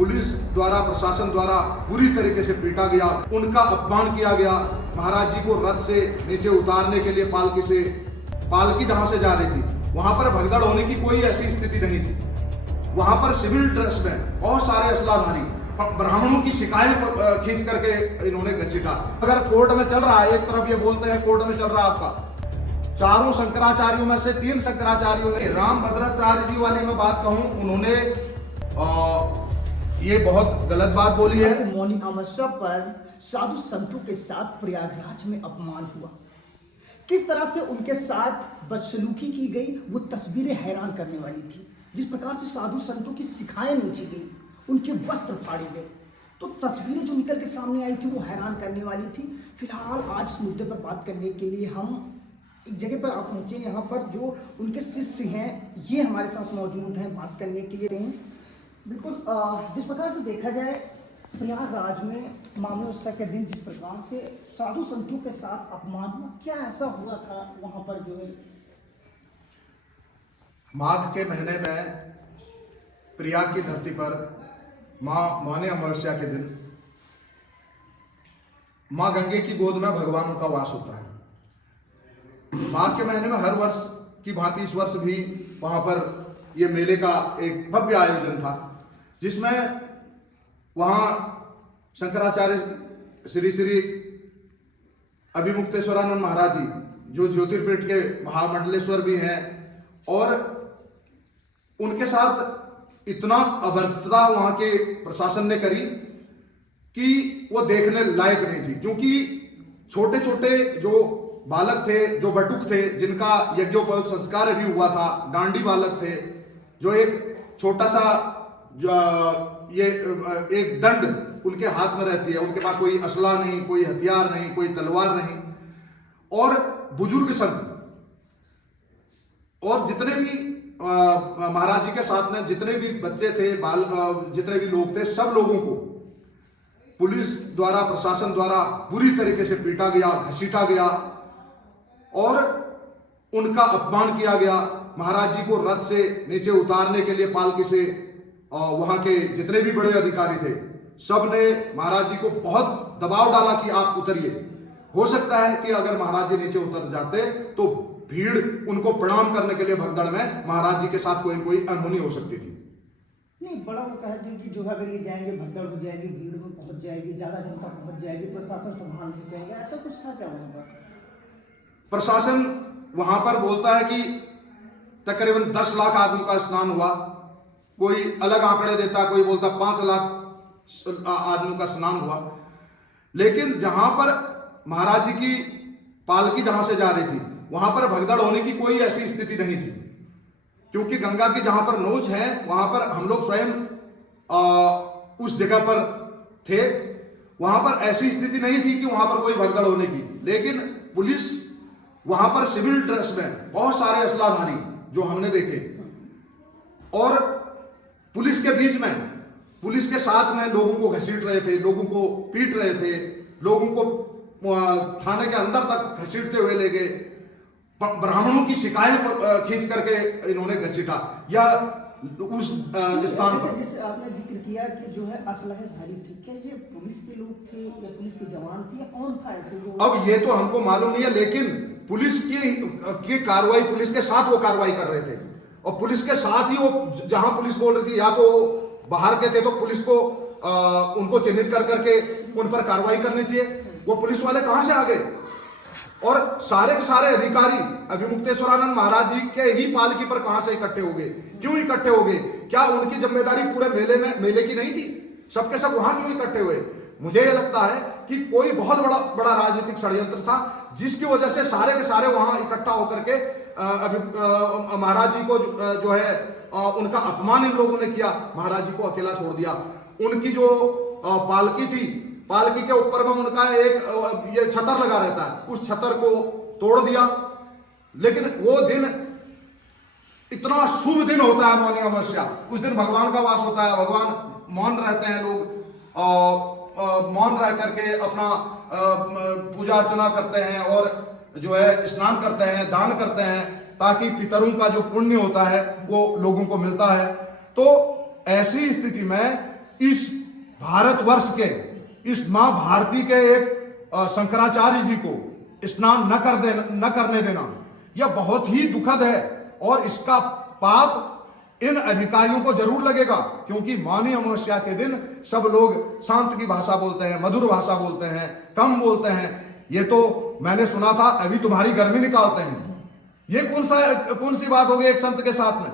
Police द्वारा प्रशासन द्वारा बुरी तरीके से पीटा गया, उनका अपमान किया गया। महाराज जी को रथ से नीचे उतारने के लिए पालकी जहां से जा रही थी वहां पर भगदड़ होने की कोई ऐसी स्थिति नहीं थी। वहां पर सिविल ड्रेस में बहुत सारे असलाधारी ब्राह्मणों की शिकायत खींच करके इन्होंने घसीटा। अगर कोर्ट में चल रहा है, एक तरफ ये बोलते हैं कोर्ट में चल रहा है आपका, चारों शंकराचार्यों में से 3 शंकराचार्यों ने, रामभद्राचार्य जी वाली मैं बात कहूं, उन्होंने ये बहुत गलत बात बोली है। मौनी अमावस्या पर साधु संतों के साथ प्रयागराज में अपमान हुआ, किस तरह से उनके साथ बदसलूकी की गई वो तस्वीरें हैरान करने वाली थी। जिस प्रकार से साधु संतों की शिखाएं नोची गई, उनके वस्त्र फाड़े गए, तो तस्वीरें जो निकल के सामने आई थी वो हैरान करने वाली थी। फिलहाल आज इस मुद्दे पर बात करने के लिए हम एक जगह पर आप पहुंचे, यहाँ पर जो उनके शिष्य हैं ये हमारे साथ मौजूद हैं, बात करने के लिए हैं। बिल्कुल जिस प्रकार से देखा जाए प्रयागराज में अमावस्या के दिन जिस प्रकार से साधु संतों के साथ अपमान हुआ, क्या ऐसा हुआ था वहां पर जो है? माघ के महीने में प्रयाग की धरती पर मौनी अमावस्या के दिन मां गंगे की गोद में भगवानों का वास होता है। माघ के महीने में हर वर्ष की भांति इस वर्ष भी वहां पर यह मेले का एक भव्य आयोजन था, जिसमें वहां शंकराचार्य श्री श्री अभिमुक्तेश्वरानंद महाराज जी जो ज्योतिर्पीठ के महामंडलेश्वर भी हैं, और उनके साथ इतना अभद्रता वहां के प्रशासन ने करी कि वो देखने लायक नहीं थी। क्योंकि छोटे छोटे जो बालक थे, जो बटुक थे, जिनका यज्ञोपवीत संस्कार भी हुआ था, डांडी बालक थे, जो एक छोटा सा ये एक दंड उनके हाथ में रहती है, उनके पास कोई असला नहीं, कोई हथियार नहीं, कोई तलवार नहीं, और बुजुर्ग संत और जितने भी महाराज जी के साथ में जितने भी बच्चे थे, जितने भी लोग थे, सब लोगों को पुलिस द्वारा प्रशासन द्वारा बुरी तरीके से पीटा गया, घसीटा गया और उनका अपमान किया गया। महाराज जी को रथ से नीचे उतारने के लिए पालकी से वहां के जितने भी बड़े अधिकारी थे, सब ने महाराज जी को बहुत दबाव डाला कि आप उतरिए। हो सकता है कि अगर महाराज जी नीचे उतर जाते तो भीड़ उनको प्रणाम करने के लिए भगदड़ में महाराज जी के साथ कोई कोई अनहोनी हो सकती थी। नहीं, बड़ा वो कहते हैं कि जो है अगर ये जाएंगे भगदड़ हो जाएगी, भीड़ में पहुंच जाएगी, ज्यादा जनता पहुंच जाएगी, प्रशासन संभाल नहीं पाएगा, ऐसा कुछ था क्या वहां पर? प्रशासन वहां पर बोलता है कि तकरीबन 10 लाख आदमी का स्नान हुआ, कोई अलग आंकड़े देता, कोई बोलता 5 लाख आदमियों का स्नान हुआ। लेकिन जहां पर महाराज जी की पालकी जहां से जा रही थी वहां पर भगदड़ होने की कोई ऐसी स्थिति नहीं थी, क्योंकि गंगा की जहां पर नोच है वहां पर हम लोग स्वयं उस जगह पर थे, वहां पर ऐसी स्थिति नहीं थी कि वहां पर कोई भगदड़ होने की। लेकिन पुलिस वहां पर सिविल ड्रेस में बहुत सारे असलाधारी जो हमने देखे, और पुलिस के बीच में, पुलिस के साथ में लोगों को घसीट रहे थे, लोगों को पीट रहे थे, लोगों को थाने के अंदर तक घसीटते हुए ले गए, ब्राह्मणों की शिकायत खींच करके इन्होंने घसीटा। या उस स्थान पर जिस आपने जिक्र किया कि जो है असलहधारी थी, क्या ये पुलिस के लोग थे या पुलिस के जवान थे या कौन था ऐसे जो? अब ये तो हमको मालूम नहीं है, लेकिन पुलिस की कार्रवाई, पुलिस के साथ वो कार्रवाई कर रहे थे, और पुलिस के साथ ही वो जहां पुलिस बोल रही थी या तो बाहर के थे तो पुलिस को उनको चिन्हित कर करके उन पर कार्रवाई करनी चाहिए। वो पुलिस वाले कहां से आ गए? और सारे के सारे अधिकारी अभिमुक्तेश्वरानंद महाराज जी के ही पालकी पर कहां से इकट्ठे हो गए? क्यों इकट्ठे हो गए? क्या उनकी जिम्मेदारी पूरे मेले की नहीं थी? सबके सब वहां क्यों इकट्ठे हुए? मुझे यह लगता है कि कोई बहुत बड़ा राजनीतिक षड्यंत्र था, जिसकी वजह से सारे के सारे वहां इकट्ठा होकर के महाराज जी को जो है उनका अपमान इन लोगों ने किया, महाराज जी को अकेला छोड़ दिया। उनकी जो पालकी थी, पालकी के ऊपर में उनका एक ये छतर लगा रहता है, उस छतर को तोड़ दिया। लेकिन वो दिन इतना शुभ दिन होता है मौनी अमावस्या, उस दिन भगवान का वास होता है, भगवान मौन रहते हैं, लोग मौन रह करके अपना पूजा अर्चना करते हैं और जो है स्नान करते हैं, दान करते हैं, ताकि पितरों का जो पुण्य होता है वो लोगों को मिलता है। तो ऐसी स्थिति में इस भारतवर्ष के, इस मां भारती के एक शंकराचार्य जी को स्नान न करने देना, यह बहुत ही दुखद है। और इसका पाप इन अधिकारियों को जरूर लगेगा, क्योंकि मौनी अमावस्या के दिन सब लोग शांत की भाषा बोलते हैं, मधुर भाषा बोलते हैं, कम बोलते हैं। ये तो मैंने सुना था अभी तुम्हारी गर्मी निकालते हैं। ये कौन सी बात हो गई एक संत के साथ में?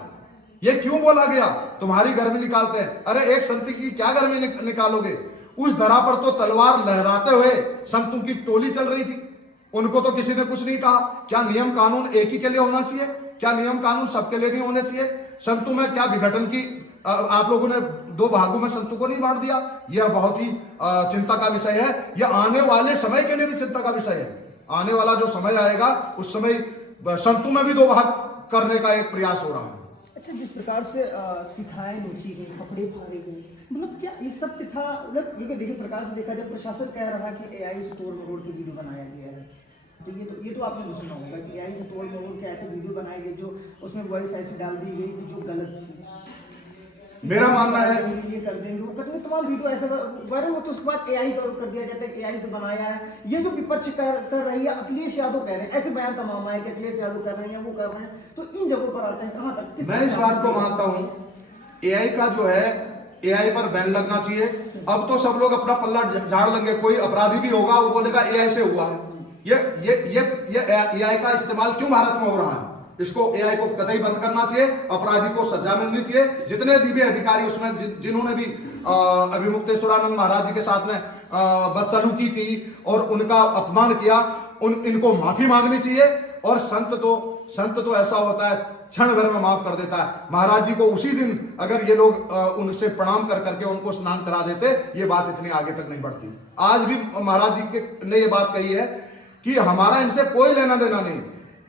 ये क्यों बोला गया तुम्हारी गर्मी निकालते हैं? अरे एक संत की क्या गर्मी निकालोगे? उस धरा पर तो तलवार लहराते हुए संतों की टोली चल रही थी, उनको तो किसी ने कुछ नहीं कहा। क्या नियम कानून एक ही के लिए होना चाहिए? क्या नियम कानून सबके लिए नहीं होने चाहिए? संतों में क्या विघटन की आप लोगों ने दो भागों में संतों को नहीं बांट दिया? यह बहुत ही चिंता का विषय है। यह आने वाले समय के लिए भी चिंता का विषय है। आने वाला जो समय आएगा उस समय संतों में भी दो भाग करने का एक प्रयास हो रहा है। अच्छा, जिस प्रकार से शिखाएं नोची गई, कपड़े फाड़े गए, मतलब क्या ये सत्य था? मतलब देखिए प्रकार से देखा जाए, प्रशासन कह रहा है कि एआई से तोड़ मरोड़ के वीडियो बनाया गया है। तो ये तो आपने सुना होगा कि एआई से तोड़ मरोड़ के ऐसे वीडियो बनाए गए जो उसमें वॉइस ऐसी डाल दी गई कि जो गलत थी। मेरा मानना है ये कर देंगे, वो करते तमाम वीडियो ऐसे वायरल होते, उसके बाद एआई कर दिया जाता है कि एआई से बनाया है। ये जो विपक्ष कर रही है, अखिलेश यादव कह रहे हैं, ऐसे बयान तमाम आए कि अखिलेश यादव कर रहे हैं, वो कर रहे हैं। तो इन जगहों पर आते हैं कहां तक? मैं इस बात को मानता हूं, एआई का जो है, एआई पर बैन लगना चाहिए। अब तो सब लोग अपना पल्ला झाड़ लेंगे। कोई अपराधी भी होगा वो बोलेगा एआई से हुआ है। ये एआई का इस्तेमाल क्यों भारत में हो रहा है? इसको एआई को कतई बंद करना चाहिए। अपराधी को सजा मिलनी चाहिए। जितने दिव्य अधिकारी उसमें जिन्होंने भी अभी मुक्तेश्वरानंद महाराज जी के साथ में बदसलूकी की और उनका अपमान किया, इनको माफी मांगनी चाहिए। और संत तो ऐसा होता है क्षण भर में माफ कर देता है। महाराज जी को उसी दिन अगर ये लोग उनसे प्रणाम कर करके उनको स्नान करा देते, ये बात इतनी आगे तक नहीं बढ़ती। आज भी महाराज जी ने ये बात कही है कि हमारा इनसे कोई लेना देना नहीं।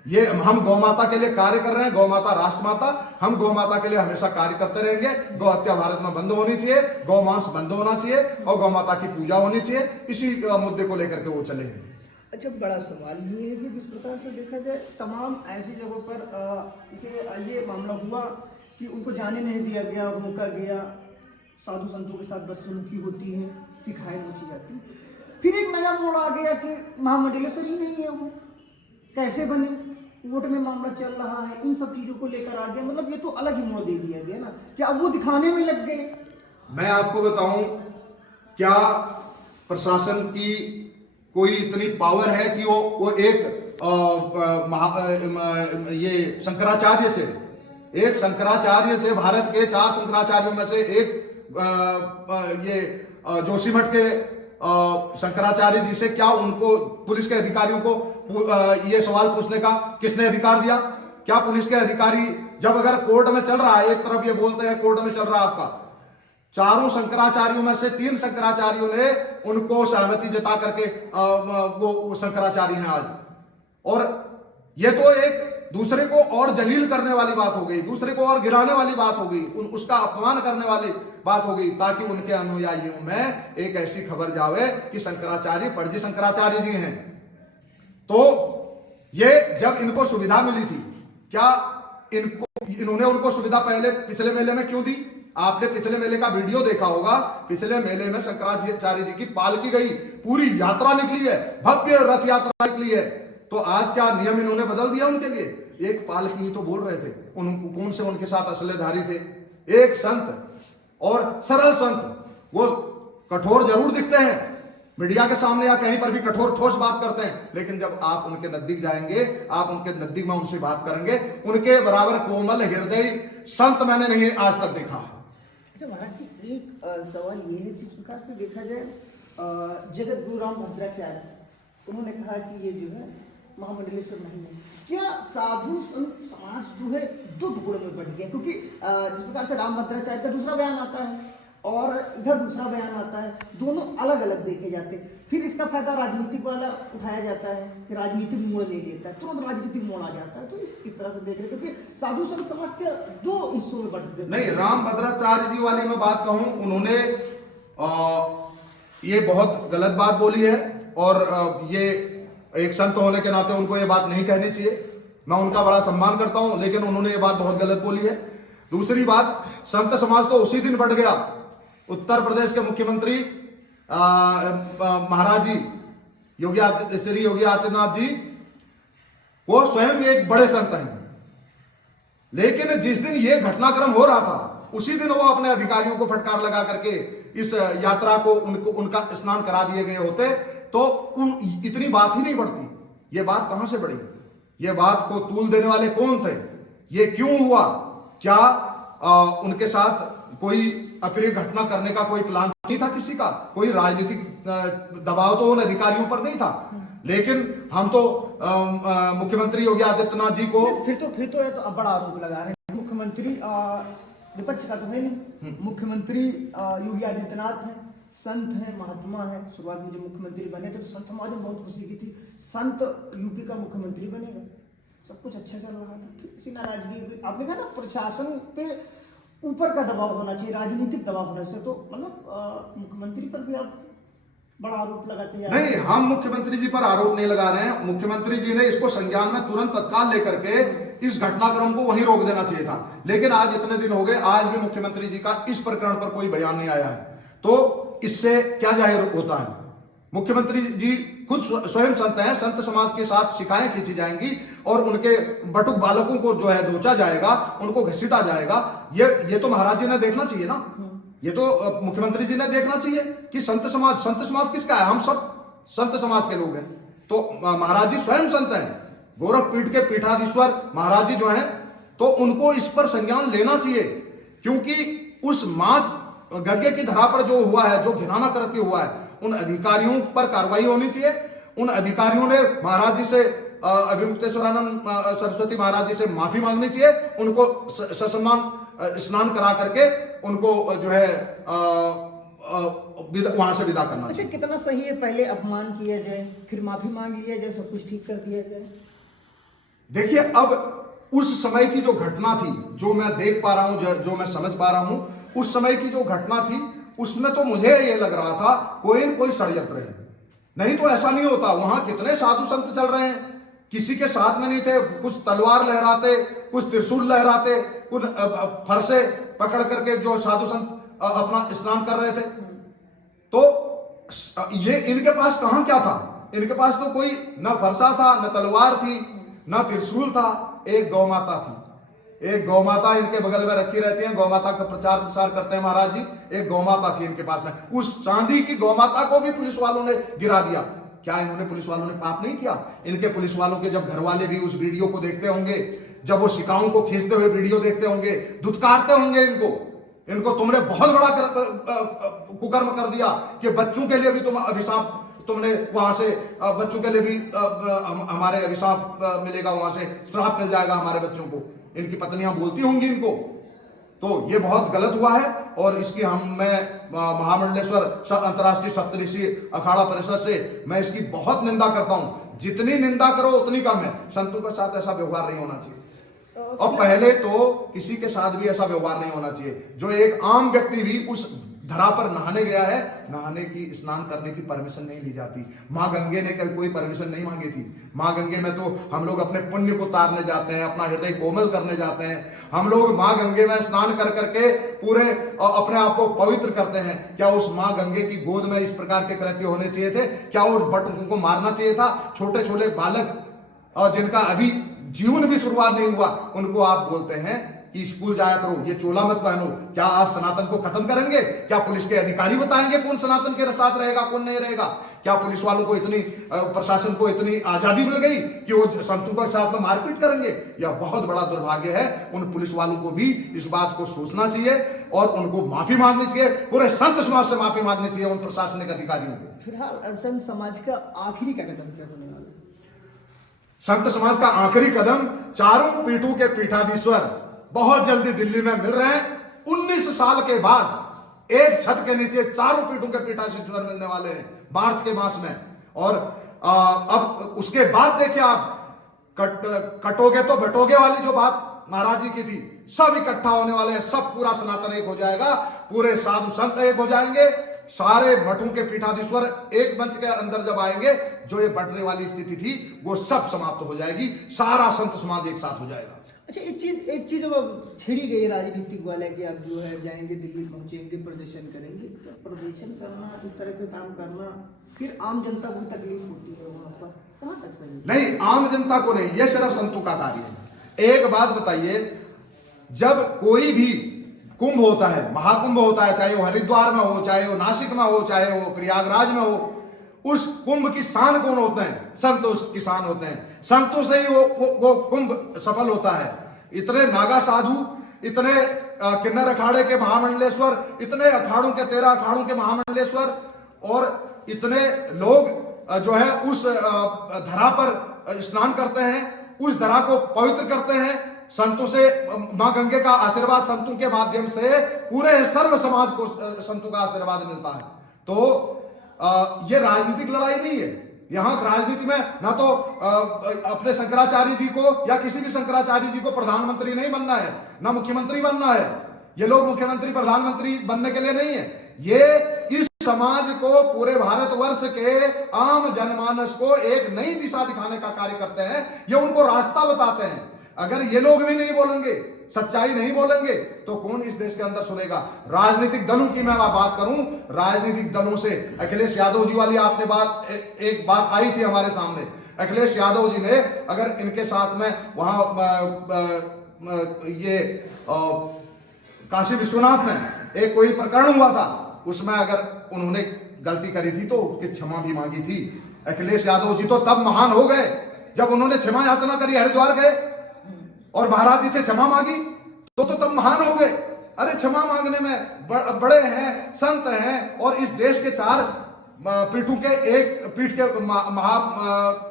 ये हम गौ माता के लिए कार्य कर रहे हैं। गौ माता राष्ट्र माता, हम गौ माता के लिए हमेशा कार्य करते रहेंगे। गौ हत्या भारत में बंद होनी चाहिए, गौ मांस बंद होना चाहिए और गौ माता की पूजा होनी चाहिए। इसी मुद्दे को लेकर के वो चले हैं। अच्छा, बड़ा सवाल ये है कि जिस प्रकार से देखा जाए, तमाम ऐसी जगहों पर ये मामला हुआ कि उनको जाने नहीं दिया गया, रोका गया, साधु संतों के साथ बदसलूकी होती है, शिखाएं नोची जाती। फिर एक नया मोड़ आ गया कि महामंडलेश्वर ही नहीं है, वो कैसे बने, कोर्ट में मामला चल रहा है, इन सब चीजों को लेकर आ गया। मतलब ये तो अलग ही मोड़ दे दिया गया ना, कि अब वो दिखाने में लग गए। मैं आपको बताऊं, क्या प्रशासन की कोई इतनी पावर है कि वो एक ये शंकराचार्य से भारत के 4 शंकराचार्यों में से एक ये जोशीमठ के शंकराचार्य जी से, क्या उनको पुलिस के अधिकारियों को ये सवाल पूछने का किसने अधिकार दिया? क्या पुलिस के अधिकारी, जब अगर कोर्ट में चल रहा है, एक तरफ ये बोलते हैं कोर्ट में चल रहा है आपका, 4 शंकराचार्यों में से 3 शंकराचार्यों ने उनको सहमति जता करके वो शंकराचार्य हैं आज। और ये तो एक दूसरे को और जलील करने वाली बात हो गई, दूसरे को और गिराने वाली बात हो गई, उसका अपमान करने वाली बात हो गई, ताकि उनके अनुयायियों में एक ऐसी खबर जावे कि शंकराचार्य फर्जी शंकराचार्य जी हैं। तो ये जब इनको सुविधा मिली थी, क्या इन्होंने उनको सुविधा पहले पिछले मेले में क्यों दी? आपने पिछले मेले का वीडियो देखा होगा। पिछले मेले में शंकराचार्य जी की पालकी गई, पूरी यात्रा निकली है, भव्य रथ यात्रा निकली है। तो आज क्या नियम इन्होंने बदल दिया उनके लिए? एक पालकी ही तो बोल रहे थे, कौन से उनके साथ असलेधारी थे? एक संत और सरल संत, वो कठोर जरूर दिखते हैं मीडिया के सामने या कहीं पर भी, कठोर ठोस बात करते हैं, लेकिन जब आप उनके नजदीक जाएंगे, आप उनके नजदीक में उनसे बात करेंगे, उनके बराबर कोमल हृदय संत मैंने नहीं आज तक देखा। अच्छा महाराज जी, एक सवाल ये है, जिस प्रकार से देखा जाए, जगत गुरु राम भद्राचार्य उन्होंने कहा कि ये जो है महामंडलेश्वर नहीं है। क्या साधु समाज जो है 2 टुकड़ों में बढ़ गया? क्योंकि जिस प्रकार से राम भद्राचार्य का दूसरा बयान आता है और इधर दूसरा बयान आता है, दोनों अलग अलग देखे जाते हैं। फिर इसका फायदा राजनीतिक वाला उठाया जाता है, फिर राजनीतिक मोड़ ले लेता है, तुरंत राजनीतिक मोड़ आ जाता है। तो इस तरह से देख रहे, क्योंकि साधु संत समाज के 2 हिस्सों में बढ़ गए। नहीं, राम भद्राचार्य जी वाली मैं बात कहूं, उन्होंने ये बहुत गलत बात बोली है और ये एक संत होने के नाते उनको ये बात नहीं कहनी चाहिए। मैं उनका बड़ा सम्मान करता हूं, लेकिन उन्होंने ये बात बहुत गलत बोली है। दूसरी बात, संत समाज तो उसी दिन बढ़ गया उत्तर प्रदेश के मुख्यमंत्री महाराज जी श्री योगी आदित्यनाथ जी वो स्वयं एक बड़े संत हैं, लेकिन जिस दिन ये घटनाक्रम हो रहा था उसी दिन वो अपने अधिकारियों को फटकार लगा करके इस यात्रा को उनका स्नान करा दिए गए होते तो इतनी बात ही नहीं बढ़ती। ये बात कहां से बढ़ी? ये बात को तूल देने वाले कौन थे? ये क्यों हुआ? क्या उनके साथ कोई अप्रिय घटना करने का कोई प्लान नहीं था किसी का? कोई राजनीतिक दबाव तो उन अधिकारियों पर नहीं था। लेकिन हम तो मुख्यमंत्री योगी आदित्यनाथ जी को फिर तो ये तो अब बड़ा आरोप लगा रहे हैं। मुख्यमंत्री विपक्ष का तो है नहीं, मुख्यमंत्री योगी आदित्यनाथ हैं, संत हैं, महात्मा हैं। शुरुआत में जब मुख्यमंत्री बने थे तो संत समाज में बहुत खुशी की थी, संत यूपी का मुख्यमंत्री बनेगा, सब कुछ अच्छे चल रहा था। फिर इसी नाराजगी हुई। आपने कहा ना प्रशासन पे ऊपर का दबाव होना चाहिए, राजनीतिक दबाव होना चाहिए, तो मतलब मुख्यमंत्री पर भी आप बड़ा आरोप लगाते हैं। नहीं, हम मुख्यमंत्री जी पर आरोप नहीं लगा रहे हैं। मुख्यमंत्री जी ने इसको संज्ञान में तुरंत तत्काल लेकर के इस घटनाक्रम को वहीं रोक देना चाहिए था। लेकिन आज इतने दिन हो गए, आज भी मुख्यमंत्री जी का इस प्रकरण पर कोई बयान नहीं आया है, तो इससे क्या जाहिर होता है? मुख्यमंत्री जी खुद स्वयं संत हैं, संत समाज के साथ शिकायत खींची जाएंगी और उनके बटुक बालकों को जो है नोचा जाएगा, उनको घसीटा जाएगा। ये तो महाराज जी ने देखना चाहिए ना, ये तो मुख्यमंत्री जी ने देखना चाहिए कि संत समाज किसका है? हम सब संत समाज के लोग हैं। तो महाराज जी स्वयं संत हैं, गोरखपीठ के पीठाधीश्वर महाराज जी जो हैं, तो उनको इस पर संज्ञान लेना चाहिए, क्योंकि उस मां गंगे की धरा पर जो हुआ है, जो घिनौना कृत्य हुआ है, उन अधिकारियों पर कार्रवाई होनी चाहिए। उन अधिकारियों ने महाराज जी से अभिमुक्तेश्वरानंद सरस्वती महाराज जी से माफी मांगनी चाहिए, उनको ससम्मान स्नान करा करके उनको जो है वहां से विदा करना चाहिए। अच्छा, कितना सही है पहले अपमान किया जाए, फिर माफी मांग लिया जाए, सब कुछ ठीक कर दिया जाए? देखिए, अब उस समय की जो घटना थी, जो मैं देख पा रहा हूं, जो मैं समझ पा रहा हूं, उस समय की जो घटना थी उसमें तो मुझे ये लग रहा था कोई न कोई षड्यंत्र है। नहीं तो ऐसा नहीं होता। वहां कितने साधु संत चल रहे हैं, किसी के साथ में नहीं थे। कुछ तलवार लहराते, कुछ त्रिशूल लहराते, कुछ फरसे पकड़ करके जो साधु संत अपना स्नान कर रहे थे। तो ये इनके पास कहां क्या था? इनके पास तो कोई न फरसा था, न तलवार थी, न त्रिशूल था। एक गौ माता थी, एक गौ माता इनके बगल में रखी रहती है, गौ माता का प्रचार प्रसार करते हैं महाराज जी। एक गौ माता थी इनके पास में, उस चांदी की गौ माता को भी पुलिस वालों ने गिरा दिया। क्या इन्होंने, पुलिस वालों ने पाप नहीं किया? इनके पुलिस वालों के जब घर वाले भी उस वीडियो को देखते होंगे, जब वो शिकाओं को खींचते हुए वीडियो देखते होंगे, धुतकारते होंगे इनको तुमने बहुत बड़ा कुकर्म कर दिया कि बच्चों के लिए भी तुम अभिशाप, तुमने वहां से बच्चों के लिए भी हमारे अभिशाप मिलेगा, वहां से श्राप मिल जाएगा हमारे बच्चों को। इनकी पत्नियां बोलती होंगी इनको। तो ये बहुत गलत हुआ है और इसकी मैं महामंडलेश्वर अंतर्राष्ट्रीय सप्तऋषि अखाड़ा परिषद से मैं इसकी बहुत निंदा करता हूं। जितनी निंदा करो उतनी कम है। संतों के साथ ऐसा व्यवहार नहीं होना चाहिए, और पहले तो किसी के साथ भी ऐसा व्यवहार नहीं होना चाहिए। जो एक आम व्यक्ति भी उस धरा पर नहाने गया है, नहाने की, स्नान करने की परमिशन नहीं ली जाती। मां गंगे ने कोई परमिशन नहीं मांगी थी। मां गंगे में तो हम लोग अपने पुण्य को तारने जाते हैं, अपना हृदय कोमल करने जाते हैं। हम लोग मां गंगे में स्नान कर करके पूरे अपने आप को पवित्र करते हैं। क्या उस मां गंगे की गोद में इस प्रकार के कृत्य होने चाहिए थे? क्या उस बटुकों को मारना चाहिए था? छोटे छोटे बालक और जिनका अभी जीवन भी शुरुआत नहीं हुआ, उनको आप बोलते हैं कि स्कूल जाया करो, ये चोला मत पहनो। क्या आप सनातन को खत्म करेंगे? क्या पुलिस के अधिकारी बताएंगे कौन सनातन के साथ रहेगा, कौन नहीं रहेगा? क्या पुलिस वालों को इतनी, प्रशासन को इतनी आजादी मिल गई कि वो संतों के साथ में मारपीट करेंगे? यह बहुत बड़ा दुर्भाग्य है। उन पुलिस वालों को भी इस बात को सोचना चाहिए और उनको माफी मांगनी चाहिए। पूरे संत समाज से माफी मांगनी चाहिए उन प्रशासनिक अधिकारियों को। फिलहाल संत समाज का आखिरी का कदम क्या होने वाला है? संत समाज का आखिरी कदम, चारों पीठों के पीठाधीश्वर बहुत जल्दी दिल्ली में मिल रहे हैं। 19 साल के बाद एक छत के नीचे चारों पीठों के पीठाधीश्वर मिलने वाले हैं मार्च के मास में। और अब उसके बाद देखिए आप, कटोगे तो बटोगे वाली जो बात महाराज जी की थी, सब इकट्ठा होने वाले हैं। सब पूरा सनातन एक हो जाएगा, पूरे साधु संत एक हो जाएंगे, सारे मठों के पीठाधीश्वर एक मंच के अंदर जब आएंगे, जो ये बढ़ने वाली स्थिति थी वो सब समाप्त हो जाएगी। सारा संत समाज एक साथ हो जाएगा। अच्छा, एक चीज अब छेड़ी गई राजनीतिक वाले कि आप जो है जाएंगे दिल्ली पहुंचेंगे प्रदर्शन करेंगे। क्या प्रदर्शन करना, इस तरह के काम करना, फिर आम जनता को तकलीफ होती है वहां पर, कहाँ तक सही? नहीं, आम जनता को नहीं, ये सिर्फ संतों का कार्य है। एक बात बताइए, जब कोई भी कुंभ होता है, महाकुंभ होता है, चाहे वो हरिद्वार में हो, चाहे वो नासिक में हो, चाहे वो प्रयागराज में हो, उस कुंभ की शान कौन होते हैं? संत उसकी शान होते हैं। संतों से ही वो कुंभ सफल होता है। इतने नागा साधु, इतने किन्नर अखाड़े के महामंडलेश्वर, इतने अखाड़ों के 13 अखाड़ों के महामंडलेश्वर, और इतने लोग जो है उस धरा पर स्नान करते हैं, उस धरा को पवित्र करते हैं। संतों से मां गंगे का आशीर्वाद, संतों के माध्यम से पूरे सर्व समाज को संतों का आशीर्वाद मिलता है। तो ये राजनीतिक लड़ाई नहीं है। यहां राजनीति में ना तो अपने शंकराचार्य जी को या किसी भी शंकराचार्य जी को प्रधानमंत्री नहीं बनना है, ना मुख्यमंत्री बनना है। ये लोग मुख्यमंत्री प्रधानमंत्री बनने के लिए नहीं है। ये इस समाज को, पूरे भारतवर्ष के आम जनमानस को एक नई दिशा दिखाने का कार्य करते हैं। ये उनको रास्ता बताते हैं। अगर ये लोग भी नहीं बोलेंगे, सच्चाई नहीं बोलेंगे, तो कौन इस देश के अंदर सुनेगा? राजनीतिक दलों की मैं बात करूं, राजनीतिक दलों से अखिलेश यादव जी वाली आपने बात, एक बात आई थी हमारे सामने। अखिलेश यादव जी ने, अगर इनके साथ में वहां ये काशी विश्वनाथ में एक कोई प्रकरण हुआ था, उसमें अगर उन्होंने गलती करी थी तो उसकी क्षमा भी मांगी थी। अखिलेश यादव जी तो तब महान हो गए जब उन्होंने क्षमा याचना करी, हरिद्वार गए और महाराज जी से क्षमा मांगी, तो तब महान हो गए। अरे क्षमा मांगने में बड़े हैं, संत हैं, और इस देश के 4 पीठों के एक पीठ के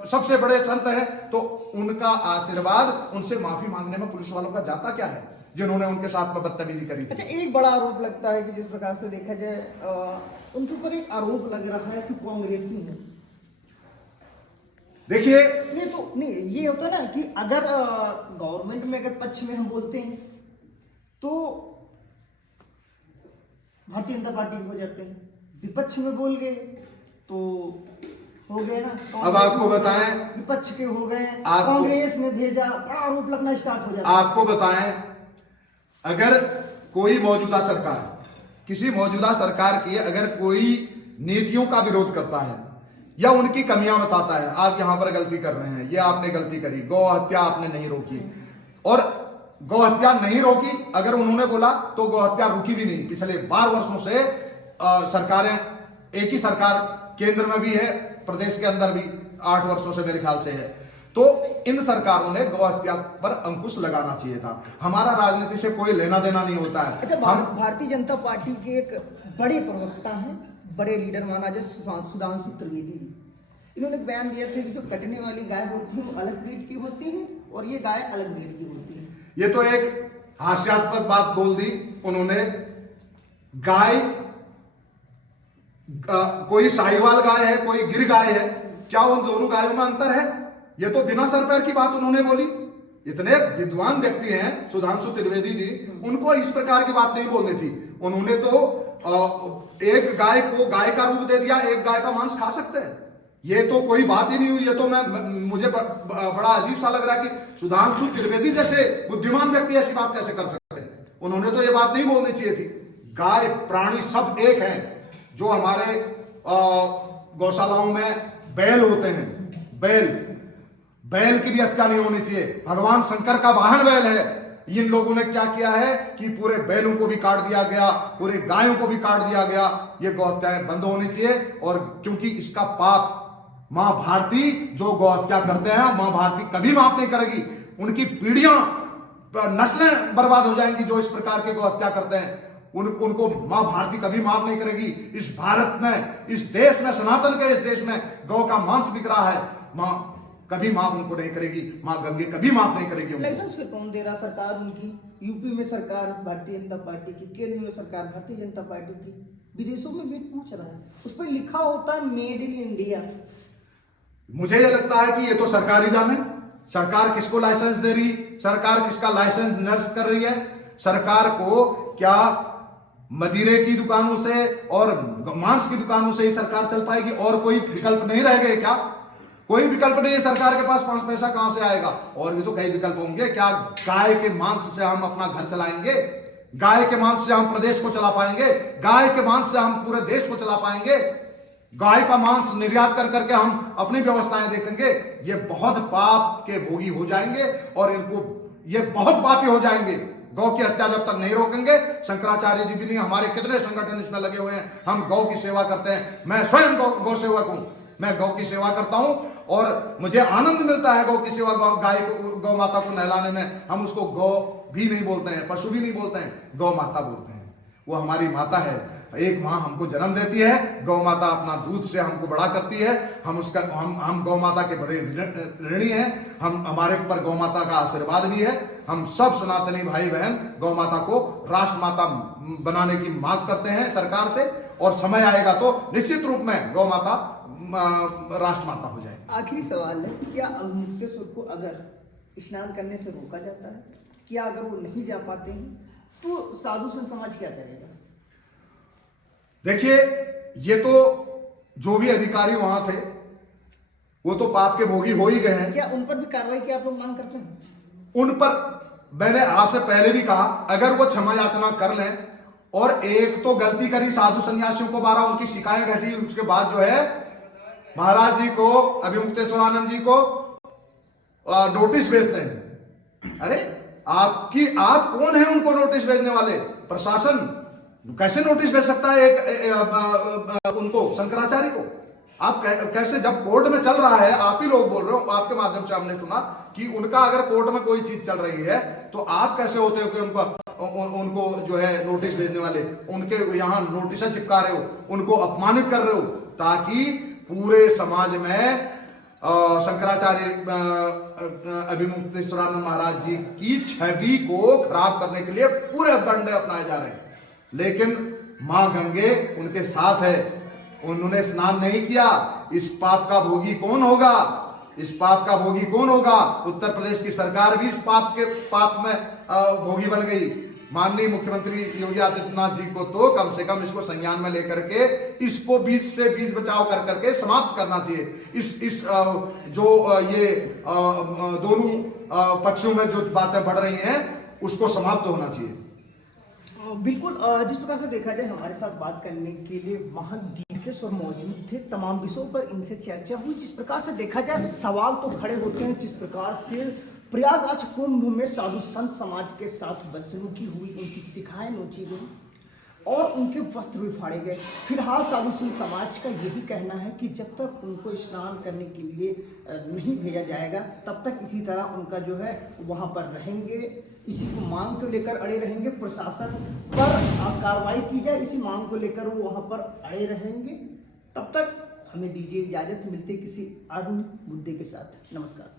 सबसे बड़े संत हैं, तो उनका आशीर्वाद, उनसे माफी मांगने में पुलिस वालों का जाता क्या है, जिन्होंने उनके साथ में बदतमीजी करी थी। अच्छा, एक बड़ा आरोप लगता है कि जिस प्रकार से देखा जाए, उनके ऊपर एक आरोप लग रहा है कि कांग्रेसी है। देखिए, नहीं, ये होता है ना कि अगर गवर्नमेंट में अगर पक्ष में हम बोलते हैं तो भारतीय जनता पार्टी हो जाते हैं, विपक्ष में बोल गए तो हो गए ना। अब आपको बताएं, विपक्ष के हो गए, कांग्रेस ने भेजा, बड़ा आरोप लगना स्टार्ट हो जाता है। आपको बताएं, अगर कोई मौजूदा सरकार, किसी मौजूदा सरकार की अगर कोई नीतियों का विरोध करता है या उनकी कमियां बताता है, आप यहां पर गलती कर रहे हैं, ये आपने गलती करी, गौ हत्या आपने नहीं रोकी, और गौ हत्या नहीं रोकी, अगर उन्होंने बोला तो गौ हत्या रुकी भी नहीं। पिछले 12 वर्षों से सरकारें, एक ही सरकार केंद्र में भी है, प्रदेश के अंदर भी 8 वर्षों से मेरे ख्याल से है, तो इन सरकारों ने गौ हत्या पर अंकुश लगाना चाहिए था। हमारा राजनीति से कोई लेना देना नहीं होता है। अच्छा, भारतीय जनता पार्टी के एक बड़े प्रवक्ता हैं, बड़े लीडर माना जाए, सुधांशु त्रिवेदी, इन्होंने बयान दिया था कि जो कटने वाली गाय होती है वो अलग ब्रीड की होती है और ये गाय अलग ब्रीड की होती है। ये तो एक हास्यास्पद बात बोल दी उन्होंने। गाय, कोई साहिवाल गाय है, कोई गिर गाय है, क्या उन दोनों गायों में अंतर है? ये तो बिना सर पैर की बात उन्होंने बोली। इतने विद्वान व्यक्ति हैं सुधांशु त्रिवेदी जी, उनको इस प्रकार की बात नहीं बोलनी थी। उन्होंने तो एक गाय को गाय का रूप दे दिया, एक गाय का मांस खा सकते हैं, ये तो कोई बात ही नहीं हुई। ये तो मुझे बड़ा अजीब सा लग रहा है कि सुधांशु त्रिवेदी जैसे बुद्धिमान व्यक्ति ऐसी बात कैसे कर सकते हैं। उन्होंने तो ये बात नहीं बोलनी चाहिए थी। गाय प्राणी सब एक हैं। जो हमारे गौशालाओं में बैल होते हैं, बैल की भी हत्या नहीं होनी चाहिए। भगवान शंकर का वाहन बैल है। इन लोगों ने क्या किया है कि पूरे बैलों को भी काट दिया गया, पूरे गायों को भी काट दिया गया। ये गौ हत्याएं बंद होनी चाहिए। और क्योंकि इसका पाप मां भारती जो गौ हत्या करते हैं, मां भारती कभी माफ नहीं करेगी। उनकी पीढ़ियां, नस्लें बर्बाद हो जाएंगी जो इस प्रकार के गौ हत्या करते हैं। उनको मां भारती कभी माफ नहीं करेगी। इस भारत में, इस देश में, सनातन के इस देश में गौ का मांस बिक रहा है, मां कभी माफ उनको नहीं करेगी। मां गंगे कभी माफ नहीं करेगी। लाइसेंस फिर कौन दे रहा? सरकार उनकी, यूपी में सरकार भारतीय जनता पार्टी की, केंद्र में सरकार भारतीय जनता पार्टी की, विदेशों में भी पहुंच रहा है, उस पर लिखा होता है मेड इन इंडिया। मुझे यह लगता है कि ये तो सरकार ही जाने, सरकार किसको लाइसेंस दे रही, सरकार किसका लाइसेंस नष्ट कर रही है। सरकार को क्या मदिरे की दुकानों से और मांस की दुकानों से ही सरकार चल पाएगी? और कोई विकल्प नहीं रह गए क्या? कोई विकल्प नहीं है, सरकार के पास 5 पैसा कहां से आएगा? और भी तो कई विकल्प होंगे। क्या गाय के मांस से हम अपना घर चलाएंगे? गाय के मांस से हम प्रदेश को चला पाएंगे? गाय के मांस से हम पूरे देश को चला पाएंगे? गाय का मांस निर्यात कर करके हम अपनी व्यवस्थाएं देखेंगे? ये बहुत पाप के भोगी हो जाएंगे और इनको ये बहुत पापी हो जाएंगे। गौ की हत्या जब तक नहीं रोकेंगे, शंकराचार्य जी भी नहीं, हमारे कितने संगठन इसमें लगे हुए हैं, हम गौ की सेवा करते हैं। मैं स्वयं गौ सेवक हूं, मैं गौ की सेवा करता हूं और मुझे आनंद मिलता है गौ की सेवा, गाय को, गौ माता को नहलाने में। हम उसको गौ भी नहीं बोलते हैं, पशु भी नहीं बोलते हैं, गौ माता बोलते हैं। वो हमारी माता है। एक माँ हमको जन्म देती है, गौ माता अपना दूध से हमको बड़ा करती है। हम गौ माता के बड़े ऋणी हैं। हमारे ऊपर गौ माता का आशीर्वाद भी है। हम सब सनातनी भाई बहन गौ माता को राष्ट्र माता बनाने की मांग करते हैं सरकार से, और समय आएगा तो निश्चित रूप में गौ माता राष्ट्र माता हो जाए। आखिरी सवाल है, क्या मुक्तेश्वर को अगर स्नान करने से रोका जाता है, क्या अगर वो नहीं जा पाते हैं तो साधु संत समाज क्या करेगा? देखिए, ये तो जो भी अधिकारी वहां थे वो तो पाप के भोगी हो ही गए हैं। क्या उन पर भी कार्रवाई की आप लोग मांग करते हैं? उन पर मैंने आपसे पहले भी कहा, अगर वो क्षमा याचना कर लें, और एक तो गलती करी, साधु सन्यासियों को मारा, उनकी शिकायत घटी, उसके बाद जो है महाराज जी को, अभिमुक्तेश्वरानंद जी को नोटिस भेजते हैं। अरे आप कौन है उनको नोटिस भेजने वाले? प्रशासन कैसे नोटिस भेज सकता है उनको, शंकराचार्य को? आप कैसे, जब कोर्ट में चल रहा है, आप ही लोग बोल रहे हो, आपके माध्यम से हमने सुना कि उनका अगर कोर्ट में कोई चीज चल रही है, तो आप कैसे होते हो कि उनको जो है नोटिस भेजने वाले? उनके यहाँ नोटिस चिपका रहे हो, उनको अपमानित कर रहे हो, ताकि पूरे समाज में शंकराचार्य अभिमुक्तेश्वरानंद महाराज जी की छवि को खराब करने के लिए पूरे दंड अपनाए जा रहे हैं। लेकिन मां गंगे उनके साथ है, उन्होंने स्नान नहीं किया। इस पाप का भोगी कौन होगा? इस पाप का भोगी कौन होगा? उत्तर प्रदेश की सरकार भी इस पाप में भोगी बन गई। माननीय मुख्यमंत्री योगी आदित्यनाथ जी को तो कम से कम इसको संज्ञान में लेकर के इसको बीच से बीच बचाव कर करके समाप्त करना चाहिए। ये दोनों पक्षों में जो बातें बढ़ रही हैं उसको समाप्त होना चाहिए। बिल्कुल, जिस प्रकार से देखा जाए, हमारे साथ बात करने के लिए महान दीर्घेश्वर मौजूद थे। तमाम विषयों पर इनसे चर्चा हुई। जिस प्रकार से देखा जाए, सवाल तो खड़े होते हैं, जिस प्रकार से प्रयागराज कुंभ में साधु संत समाज के साथ बदसलूकी हुई, उनकी शिखाएं नोची गई और उनके वस्त्र भी फाड़े गए। फिलहाल साधु संत समाज का यही कहना है कि जब तक उनको स्नान करने के लिए नहीं भेजा जाएगा, तब तक इसी तरह उनका जो है वहाँ पर रहेंगे, इसी को मांग को लेकर अड़े रहेंगे। प्रशासन पर कार्रवाई की जाए, इसी मांग को लेकर वो वहाँ पर अड़े रहेंगे। तब तक हमें दीजिए इजाजत, मिलते किसी अन्य मुद्दे के साथ। नमस्कार।